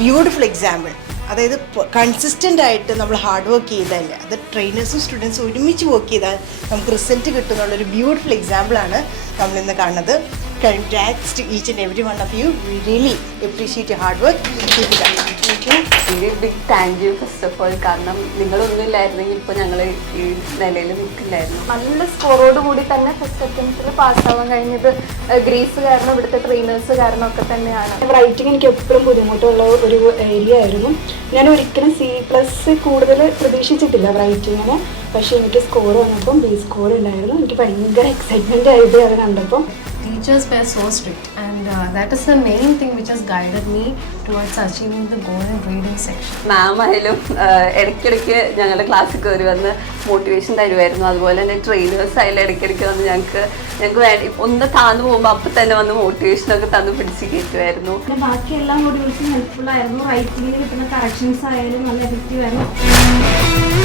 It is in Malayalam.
ബ്യൂട്ടിഫുൾ എക്സാമ്പിൾ അതായത് കൺസിസ്റ്റന്റ് ആയിട്ട് നമ്മൾ ഹാർഡ് വർക്ക് ചെയ്താൽ അത് ട്രെയിനേഴ്സും സ്റ്റുഡൻസും ഒരുമിച്ച് വർക്ക് ചെയ്താൽ നമുക്ക് റിസൾട്ട് കിട്ടുന്നുള്ളൊരു ബ്യൂട്ടിഫുൾ എക്സാമ്പിളാണ് നമ്മളിന്ന് കാണുന്നത്. Congrats to each and every one of you we really appreciate you hard work very big thank you first of all കാരണം നിങ്ങളൊന്നും ഇല്ലായിരുന്നെങ്കിൽ ഇപ്പോൾ ഞങ്ങൾ ഈ നിലയിൽ നിൽക്കില്ലായിരുന്നു. നല്ല സ്കോറോട് കൂടി തന്നെ ഫസ്റ്റ് അറ്റംപ്റ്റിൽ പാസ്സാവാൻ കഴിഞ്ഞത് ഗ്രീസ് കാരണം ഇവിടുത്തെ ട്രെയിനേഴ്സ് കാരണം ഒക്കെ തന്നെയാണ്. റൈറ്റിംഗ് എനിക്ക് എപ്പോഴും ബുദ്ധിമുട്ടുള്ള ഒരു ഏരിയ ആയിരുന്നു. ഞാൻ ഒരിക്കലും സി പ്ലസ് കൂടുതൽ പ്രതീക്ഷിച്ചിട്ടില്ല റൈറ്റിങ്ങിന് പക്ഷേ എനിക്ക് സ്കോർ വന്നപ്പം ബി സ്കോർ ഉണ്ടായിരുന്നു. എനിക്ക് ഭയങ്കര എക്സൈറ്റ്മെന്റ് ആയിട്ട് അത് കണ്ടപ്പം. Teachers were so strict and uh, that is the main thing which has guided me towards achieving the goal in reading section. മാം ആയാലും ഇടയ്ക്കിടയ്ക്ക് ഞങ്ങളുടെ ക്ലാസ്സിൽ കയറി വന്ന് മോട്ടിവേഷൻ തരുമായിരുന്നു. അതുപോലെ തന്നെ ട്രെയിനേഴ്സ് ആയാലും ഇടയ്ക്കിടയ്ക്ക് വന്ന് ഞങ്ങൾക്ക് ഞങ്ങൾക്ക് വേണ്ടി ഒന്ന് താന്നു പോകുമ്പോൾ അപ്പം തന്നെ വന്ന് മോട്ടിവേഷനൊക്കെ തന്നു പിടിച്ച് കയറ്റുമായിരുന്നു പിന്നെ ബാക്കി എല്ലാ മൊഡ്യൂൾസും ഹെൽപ്ഫുൾ ആയിരുന്നു. റൈറ്റിങ്ങിന് കിട്ടുന്ന കറക്ഷൻസ് ആയാലും നല്ല എഫക്റ്റീവ് ആയിരുന്നു.